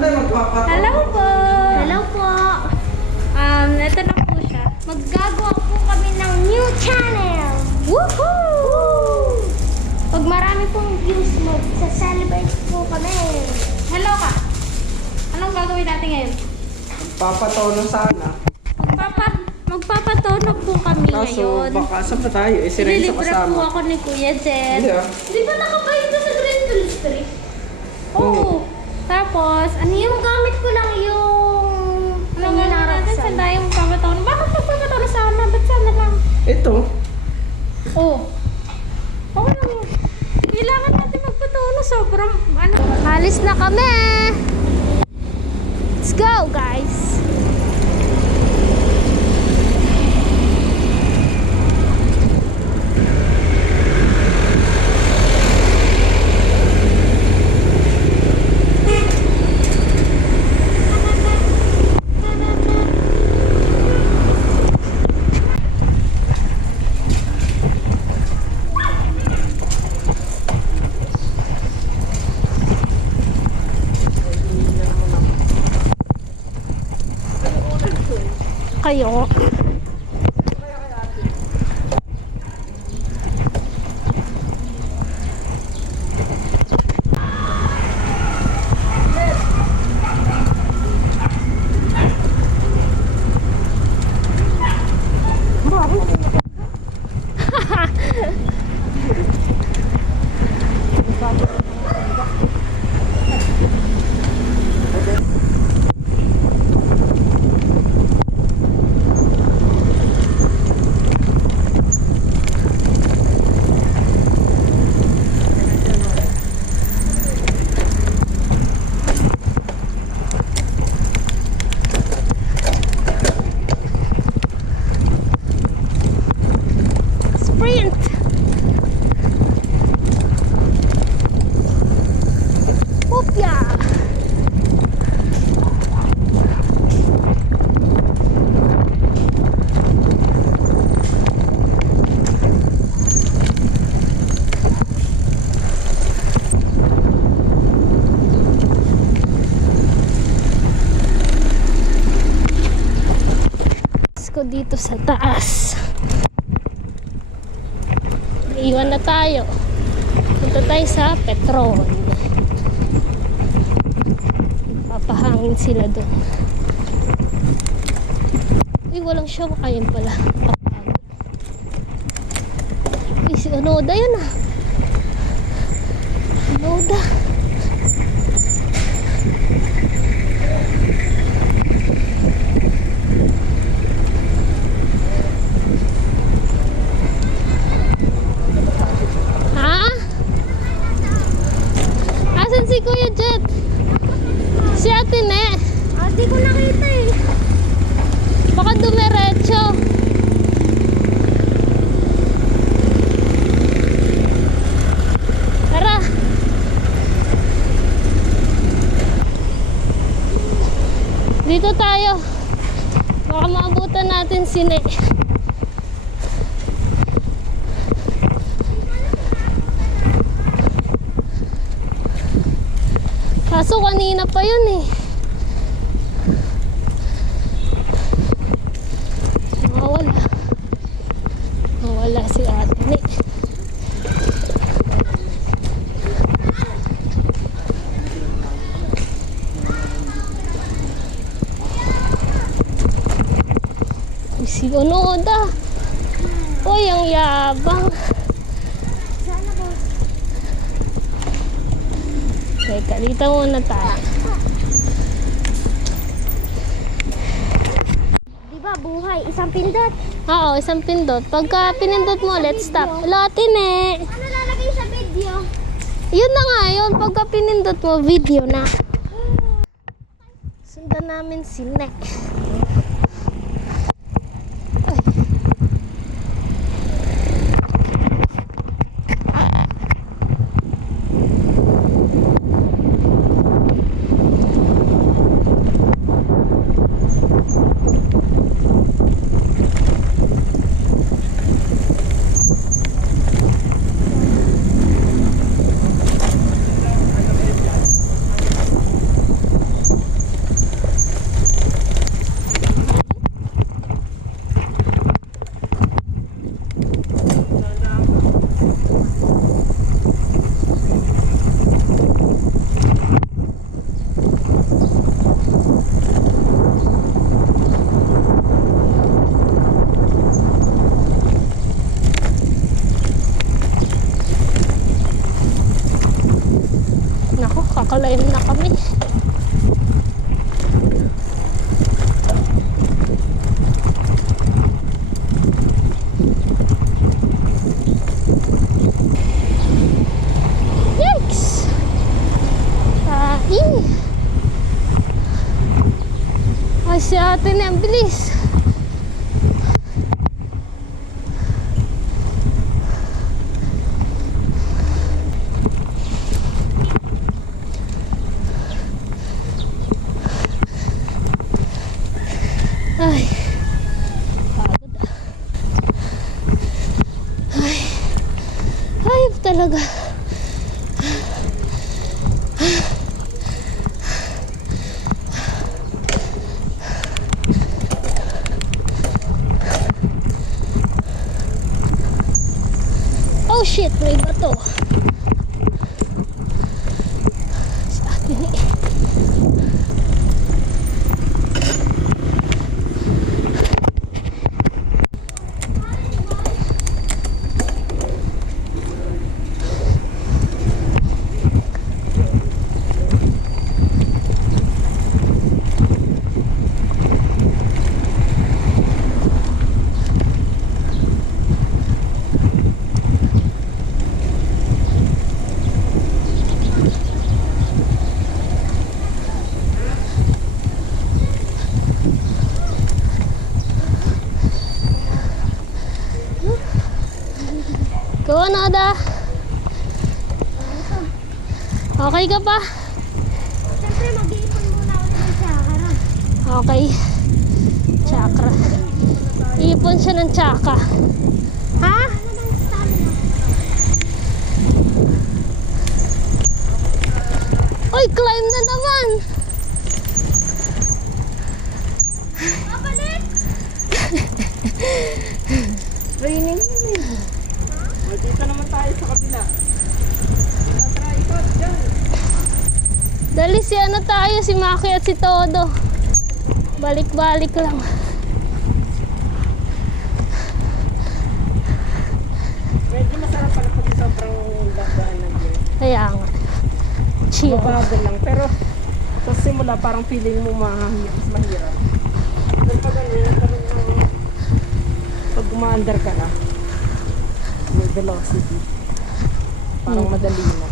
Hello po! Hello po! Ito na po siya. Maggagawa po kami ng new channel! Woohoo! Pag marami pong views, magsa-celebrate po kami. Hello ka! Anong gagawin natin ngayon? Papatono sana. Magpapatono po kami Kaso ngayon. baka saan pa tayo? Si Renzo Lilibre po kasama. ako ni Kuya Jet. Hindi ah. Di ba nakabayad ka sa Green Hills Street? Oo. Tapos, ano yung Yung gamit ko lang yung... Anong gagawin natin? Saan tayo magpapatono? Bakit magpapatono sana? Ba't sana lang? Ito. Oo. Okay lang yun. Kailangan natin magpatono. Sobrang, ano. Alis na kami! Let's go, guys! Kayo. Sprint! Upya! Ko dito sa taas. Iwan na tayo. Punta tayo sa Petron. Papahangin sila doon. Uy, walang show. Ayun pala. Uy, si Onoda yun ah. Onoda. Si Kuya Jet. Si Ate Ne. Di ko nakita eh. Baka dumiretso. Tara. Dito tayo. Baka maabutan natin si Ne. Kaso kanina pa yun eh. Mawala si Ate Ne. Si Onoda. Uy, ang yabang. Sana po. Teka, dito muna tayo. Diba buhay? Isang pindot. Oo, isang pindot. Pagka pinindot mo, let's stop. Latin eh. Ano lalagay sa video? Yun na nga yun. Pagka pinindot mo, video na. Sundan namin si Nek. si ate na, ang bilis. Ay, pagod ah. Ay, hayop talaga. Oh shit, may bato. Si ate ni. Go, Noda. Okay ka pa? Siyempre, mag-iipon muna ako ng chakra. Okay. Chakra. Ipon siya ng tsaka. Ha? Ano ng stamina? Uy, climb na naman. Babalik! Training yun eh. O, dito naman tayo sa kabila. Try ikot dyan. Dali si ano tayo, si Maki at si Todo. Balik-balik lang. Medyo masarap pala pag sobrang daan na dyan. Kaya nga. Chill. Mabagal lang. Pero sa simula parang feeling mo mas mahirap. Pero pag pag umaandar ka na, may velocity. Parang madali na.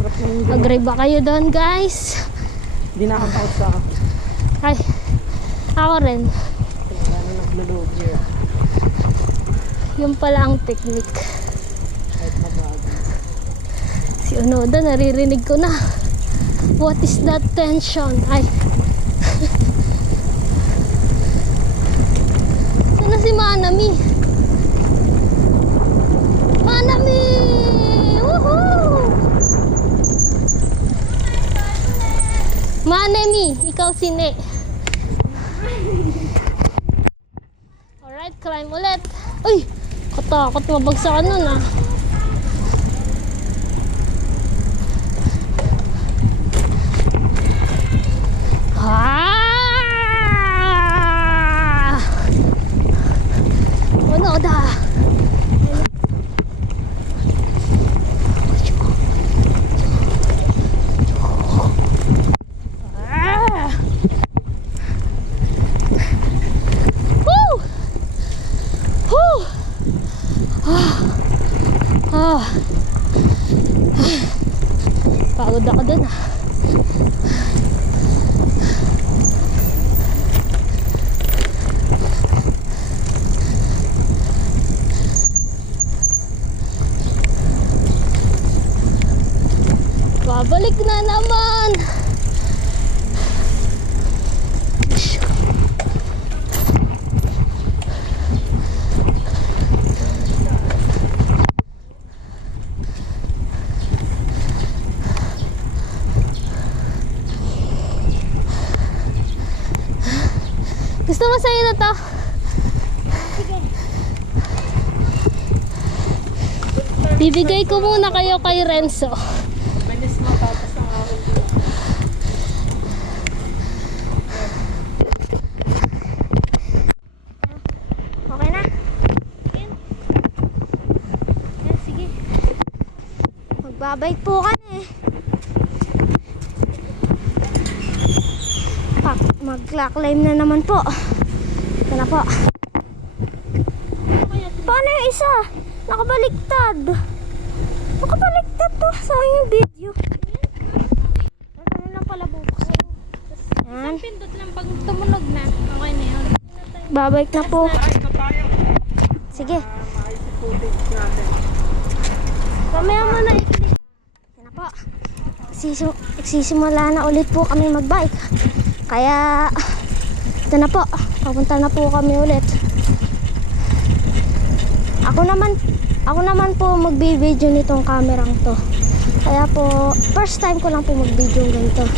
Sarap ng Agree ba kayo doon, guys? Hindi nakatakot sa Ay, ako rin. kaya na naglo-load here. Yung pala ang technique. Kahit mabagal. Si Onoda, naririnig ko na. What is that tension? Ay. Sana si Manami? Manami! Woohoo! Manami, ikaw sine. Alright, climb ulit. Uy! Katakot mabagsakan nun ah. Ah! Onoda! Ah! Woo! Woo! Ah! Pagod ako dun ah. Babalik na naman. Gusto mo sa'yo na to? Sige. Bibigay ko muna kayo kay Renzo. Bilis mo tapos ng akin. Okay na? Yan. Yan, sige. Magbabike po kami. Mag-climb na naman po. Ito na po. Paano yung isa? Nakabaliktad. Nakabaliktad to. Sayang yung video. Ano lang pala bukas. Yan. Pindot lang pag tumunog na. Okay na yun. Babalik na po. Ay, na tayo. Sige. Maayos yung footage natin. Mamaya mo na i-click. Yan na po. Nagsisimula na ulit po kami magbike. Kaya, ito na po. Papunta na po kami ulit. Ako naman po magbi-video nitong kamerang to. Kaya po, first time ko lang po mag-video ganito.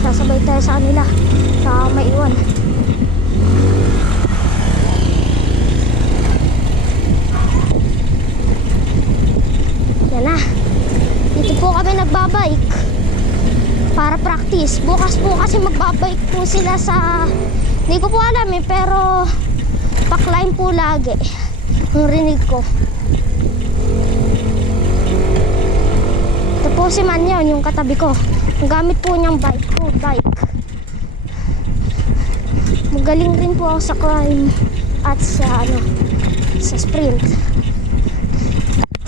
Sasabay tayo sa kanila. Saka maiwan. Yan na. Dito po kami nagbabike. Para practice. Bukas po kasi magbabike po sila sa... Hindi ko po alam pero pa-climb po lagi. Ang rinig ko. Ito po si Manyon, yung katabi ko. Ang gamit po niyang bike. Magaling rin po ako sa climb at sa sprint.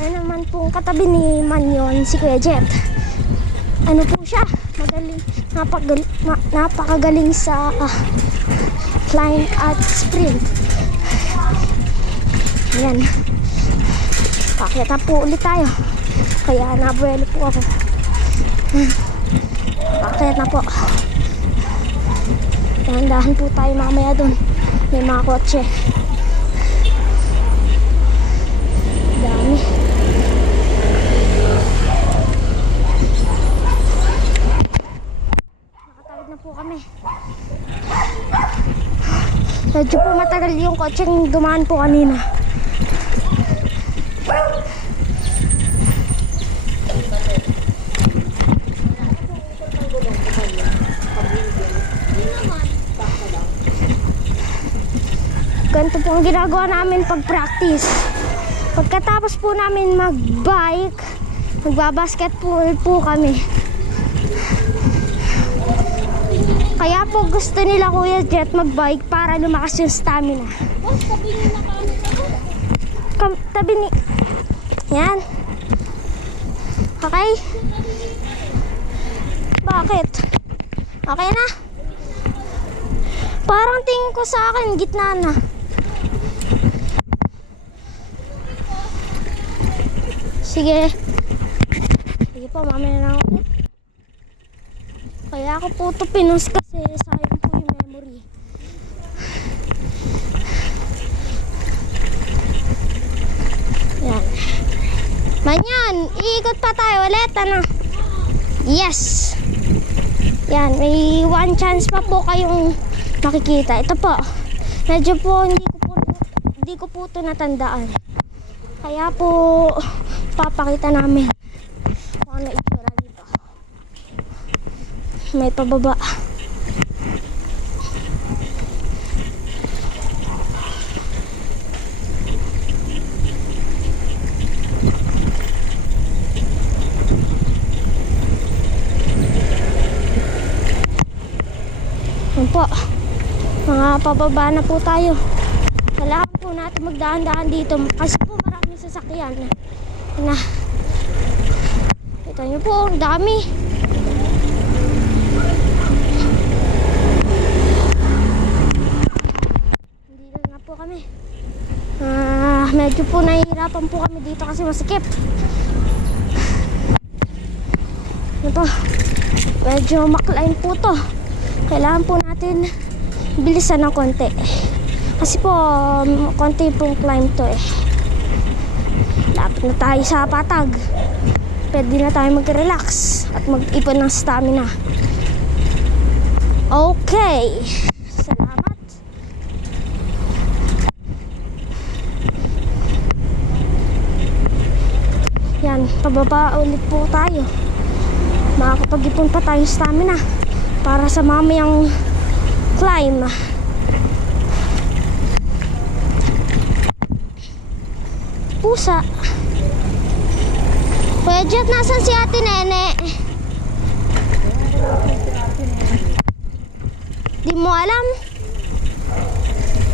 Ano naman po ang katabi ni Manyon, si Kuya Jet. Ano po siya? Napakagaling sa climb at sprint. Ayan. Pakita po ulit tayo. Kaya nabuelo po ako. Pakita na po. Dahan-dahan po tayo mamaya dun. May mga kotse. Dami. Nakatawid na po kami. Medyo po matagal yung kotseng dumaan po kanina. Ganito po ang ginagawa namin pag practice. Pagkatapos po namin mag-bike, magbabasketball po kami. Kaya po gusto nila Kuya Jet mag-bike para lumakas yung stamina. Boss, tabi niyo na kami. Tabi ni... Yan. Okay? Bakit? Okay na? Parang tingin ko sa akin, gitna na. Sige. Sige po, mamaya na ulit. Kaya ako po ito pinost kasi sayang po yung memory. Yan. Manyan, iikot pa tayo ulit, ano? Yes! Yan, may one chance pa po kayong makikita. Ito po. Medyo po hindi ko po ito natandaan. Kaya po papakita namin kung ano itsura dito. May pababa. Yan po. Mga pababa na po tayo. Kailangan po natin magdahan-dahan dito kasi po maraming sasakyan. Na. Kita nyo po, ang dami. Dito na po kami. Medyo po nahihirapan po kami dito kasi masikip. Ito. Medyo makline po to. Kailangan po natin bilisan ng konti. Kasi po, konti pong climb to eh. Lapit na tayo sa patag. Pwede na tayo mag-relax at mag-ipon ng stamina. Okay. Salamat. Yan, pababa ulit po tayo. Makakapag-ipon pa tayong stamina para sa mamayang climb. Pusa. Kuya Jet, nasan si Ate Nene? Di mo alam?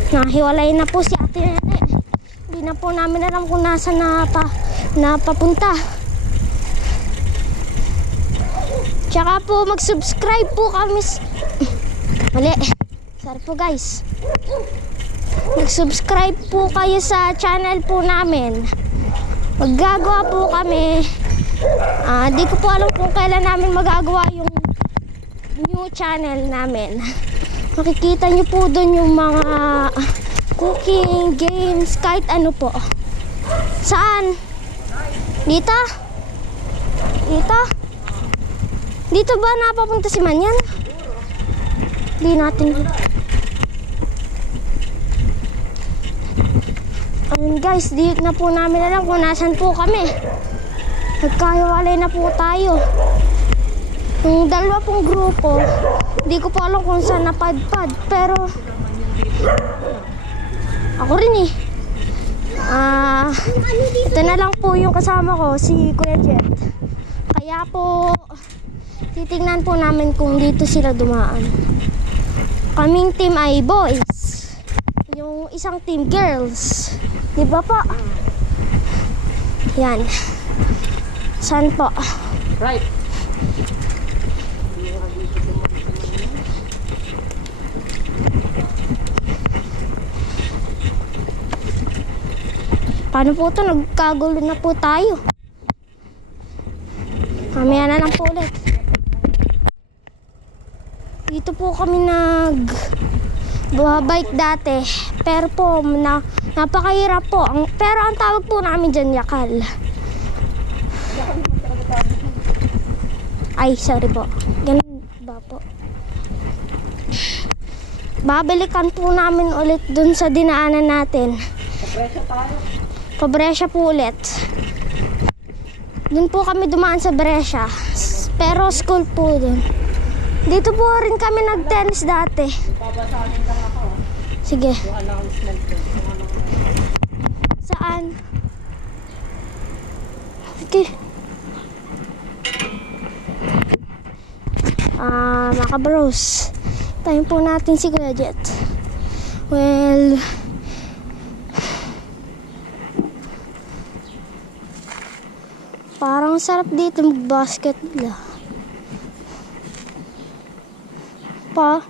Nahiwalay na po si Ate Nene. Hindi na po namin alam kung nasa napapunta. Tsaka po mag-subscribe po kami. Mali. Sorry po guys. Mag-subscribe po kayo sa channel po namin. Maggagawa po kami. Di ko po alam kung kailan namin magagawa yung new channel namin. Makikita nyo po doon yung mga cooking, games, kahit ano po. Saan? Dito? Dito? Dito ba napapunta si Manyan? Di natin. Ayun guys, di na po namin alam kung nasan po kami. Nagkahiwalay na po tayo. Yung dalawa pong grupo, di ko po alam kung saan napadpad. Pero ako rin eh. Ito na lang po yung kasama ko, si Kuya Jet. Kaya po titingnan po namin kung dito sila dumaan. Kaming team ay boys, yung isang team girls. Di ba po? Yan. Saan po? Right. Paano po ito? Nagkagulo na po tayo. Mamaya na lang po ulit. Dito po kami bike dati. Pero po, napakahirap po. Pero ang tawag po namin dyan, yakal. Ay, sorry po. Ganun ba po? Babalikan po namin ulit dun sa dinaanan natin. Papresya tayo. Pabresya po ulit. Dun po kami dumaan sa Brescia. Pero school po dun. Dito po rin kami nag-tennis dati. Babasahin lang ako. Sige. Yung announcement ko. Saan? Okay. Mga kabros. Tayo po natin si Kuya Jet. Well, parang sarap dito mag-basketball.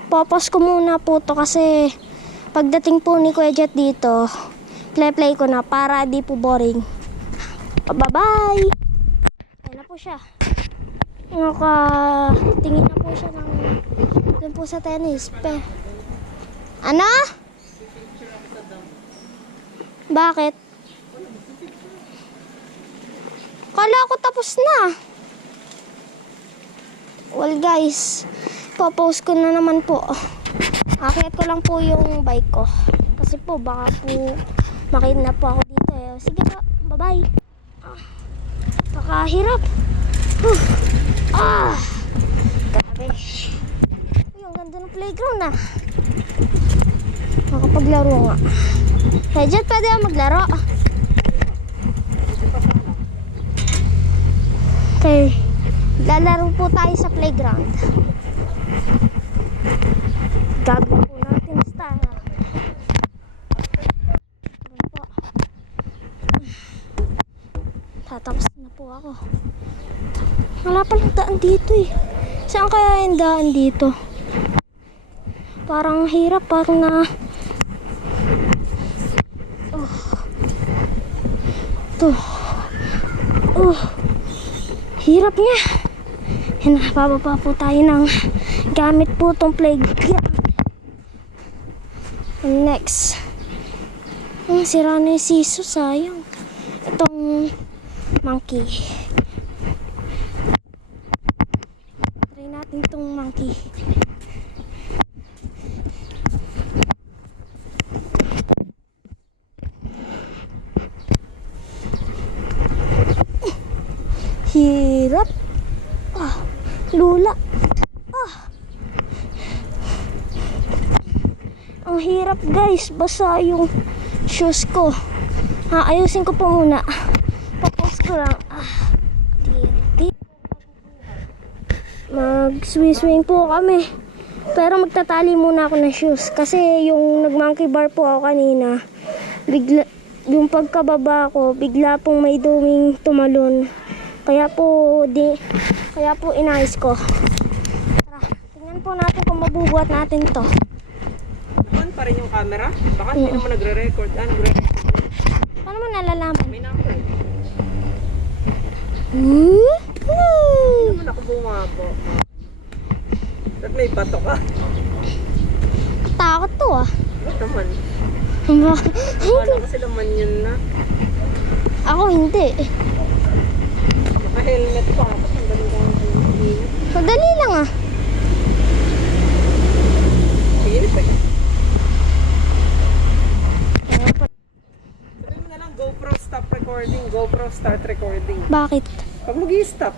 Papas ko muna po to kasi pagdating po ni Kuya Jet dito, play ko na para di po boring. Bye-bye! Ayan na po siya. Tingin na po siya ng dun po sa tennis. Ano? Bakit? Kala ko tapos na. Well guys, popost ko na naman po. Akyat ko lang po yung bike ko. Kasi po baka po makidnap po ako dito eh. Sige po, bye bye. Nakahirap. Grabe. Uy, ang ganda ng playground ah. Makapaglaro nga. Kaya dyan pwede ako maglaro. Okay, lalaro po tayo sa playground. Gagawin po natin style. Tatapos na po ako. Wala palang daan dito eh. Saan kaya yung daan dito? Parang hirap, parang na... Hirap niya. Yan, bababa po tayo ng gamit po itong playground. Next. Sira na yung siso, sayang. Itong monkey. Try natin itong monkey. Hirap. Lula. Ang hirap guys. Basa yung shoes ko. Ayusin ko po muna. Tapos ko lang. Mag-swing po kami. Pero magtatali muna ako ng shoes. Kasi yung nag-monkey bar po ako kanina. Yung pagkababa ko, bigla pong may duming tumalon. Kaya Kaya po inayos ko. Tara, tingnan po natin kung mabubuhat natin to. On pa rin yung camera? Baka hindi naman nagre-record. Nagre-record. Paano mo nalalaman? May number. Woo! Hindi naman ako bumabo. Ba't may bato ka? Takot to ah. Ba't naman? Bakit? Akala ko sila man yun na. Ako hindi. Naka-helmet pa. Ba't ang galing kang ingat? Madali lang ah. Sige, pa. Kaya po- Sabihin mo na lang, GoPro stop recording, GoPro start recording. Bakit? Pag mag-i-stop,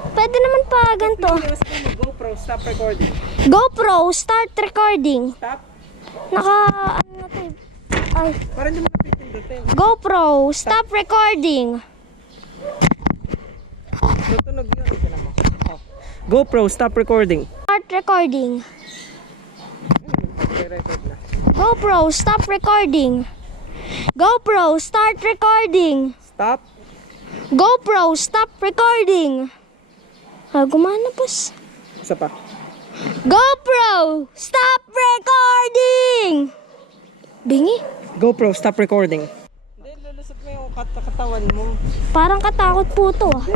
Pwede naman pa ganito. sabihin mo, GoPro stop recording. GoPro, start recording. Stop. Naka, ano na to eh. Ay, Para hindi mo napipindutin. GoPro, stop recording. Tutunog yun. Tignan mo. Oh. GoPro stop recording. Start recording. Record na. GoPro, stop recording. GoPro, start recording. Stop. GoPro, stop recording. Ah, gumana boss. Isa pa. GoPro, stop recording. Bingi. GoPro stop recording. Hindi, lulusot mo yung katawan mo. Parang katakot po to ah.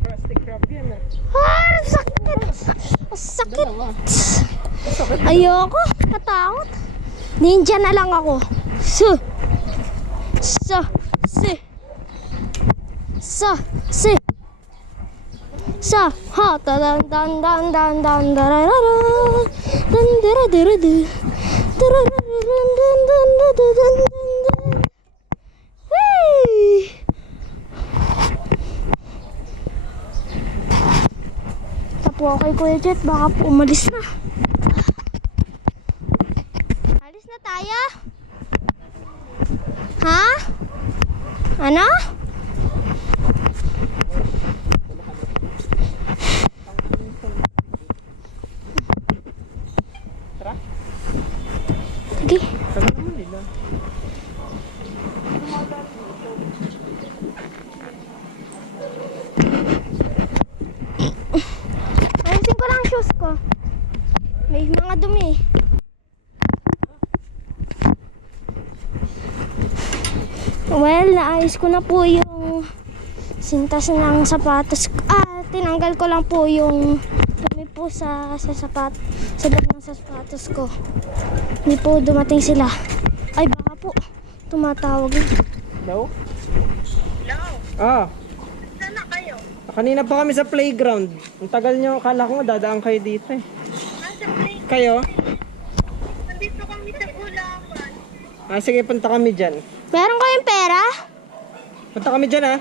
Plastic wrap yan ah. Ah, sakit. Sakit. Ayoko. Katakot. Ninja na lang ako. Si. Ha, ta dan dan dan dan dan dararara. Dan daradarada. Dararara, dan dan dan dan dan. Hey! Tapo ako kay Kuya Jet, baka po umalis na. Alis na tayo? Ha? Ano? Tara. Sige. Tagal naman nila. Ayusin ko lang ang shoes ko. May mga dumi. Well, naayos ko na po yung sintas ng sapatos. Tinanggal ko lang po yung dumi po sa loob ng sapatos ko. Hindi po dumating sila. Ay, baka po tumatawag. No? No. Ah. Saan na kayo? Kanina pa kami sa playground. Ang tagal nyo, akala ko nga dadaan kayo dito eh. Nasa plane. Kayo? Nandito kami sa Bulacan. Sige, punta kami dyan. Meron kayong pera? Punta kami dyan ah.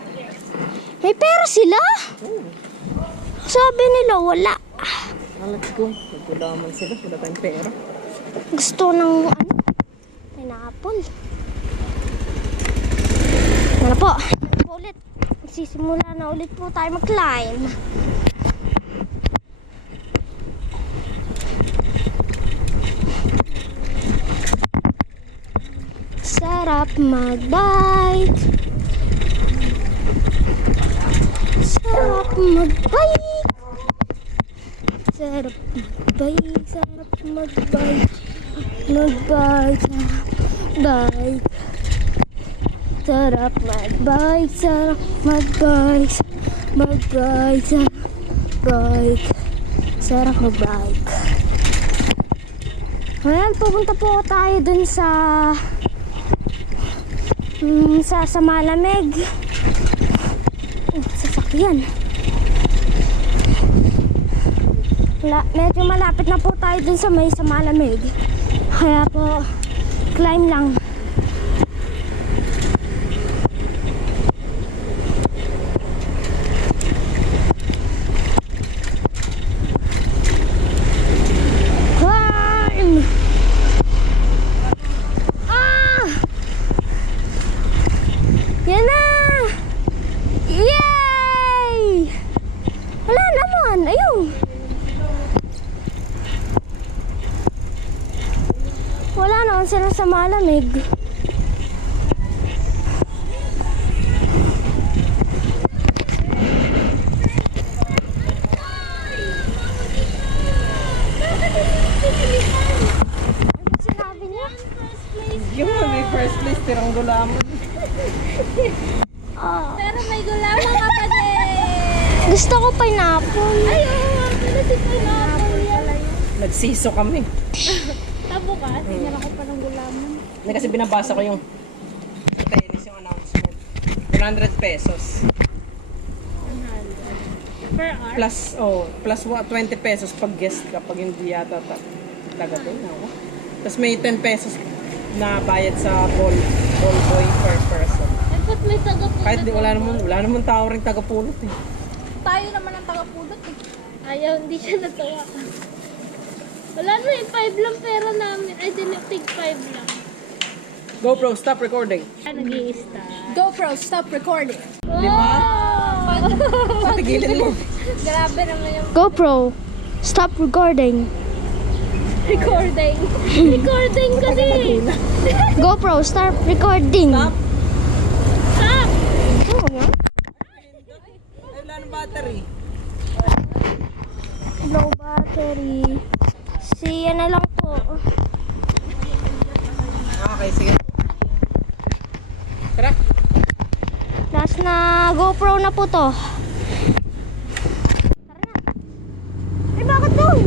May pera sila? Sabi nila wala. Let's go. Nagkulaman sila. Wala tayong pera. Gusto ng ano? Pineapple. Ano po? Ulit. Magsisimula na ulit po tayo mag-climb. Sarap mag-bike. Sarap mag-bike. Sarap mag-bike. Sarap mag-bike. Mag-bike. Bike. Sarap mag-bike. Sarap mag-bike. Mag-bike. Sarap bike. Sarap mag-bike. Well, pupunta po tayo dun sa malamig. Sasakyan. Medyo malapit na po tayo dun sa malamig. Kaya po, climb lang. Climb! Yan na! Yay! Wala naman. Ayun. Wala naman sila sa malamig. gulaman ka pa din. Gusto ko pineapple. Ay, oo. Pala si pineapple yan. Nagsiso kami. Tabo ka. Sinara ko pa ng gulaman. Hindi kasi binabasa ko yung tennis, yung announcement. 100 pesos. Per hour. Plus 20 pesos pag guest ka, pag hindi yata taga doon. Tapos may 10 pesos na bayad sa ball boy per person. Ay, ba't may tagapulot? Kahit wala naman tao rin tagapulot eh. Tayo naman ang tagapulot eh. Ayaw, hindi siya natawa. Wala na eh, 5 lang pera namin. Ay, tig 5 lang. GoPro, stop recording. Nag-i-start. GoPro, stop recording. Di ba? Patigilin mo. Grabe naman yung GoPro, stop recording. recording. Recording kasi. GoPro, start recording. Stop. Stop! Oo nga. Ay, wala ng battery. Low battery. Siya na lang po. Okay, sige. Tara. Last na GoPro na po to. Tara na. Eh, bakit doon?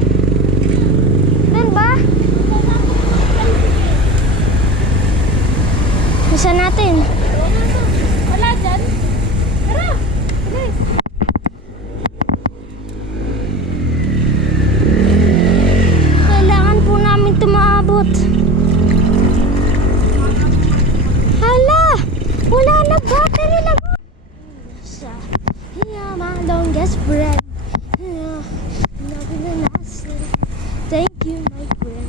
Doon ba? Isa natin. Wala dyan. Tara! Bilis. Kailangan po namin tumaabot. Hala! Wala na battery na po. Sa my longest friend. Thank you, my friend.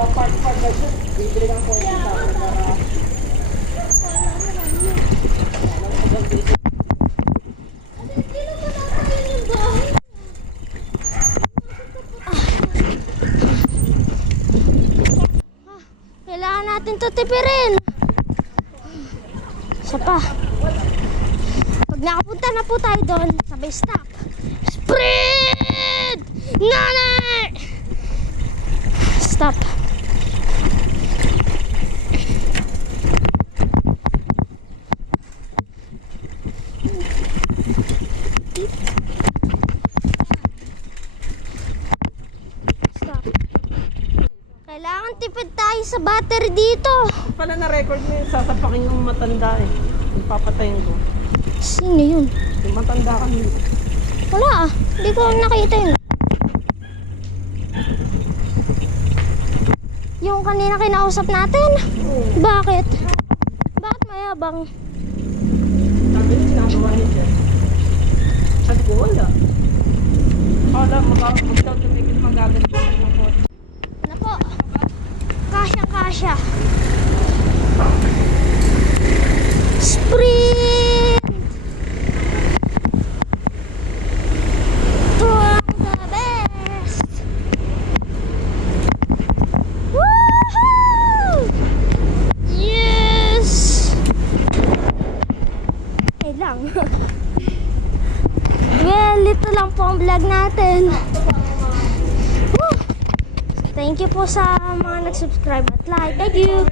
Pag-part na siya, bibili kang po siya para... Kailangan natin to tipirin. Isa pa. Pag nakapunta na po tayo doon, sabay stop. Sprint! Nane! Stop. Stop. Kailangan tipid tayo sa battery dito. Pala na-record mo yun, sasapakin yung matanda eh. Yung papatayin ko. Sino yun? Yung matanda kami. Wala ah. Hindi ko nakita yun. Yung kanina kinausap natin? Bakit? Bakit mayabang? Sabi niya, ginagawa niya dyan. Sabi ko, wala. Wala, magkautumigil magagamit ng kotse. Ano po? Kasya-kasya. Sprint! To the best! Woohoo! Yes! Eh lang. Well, ito lang po ang vlog natin. Woo! Thank you po sa mga nag-subscribe at like. Thank you!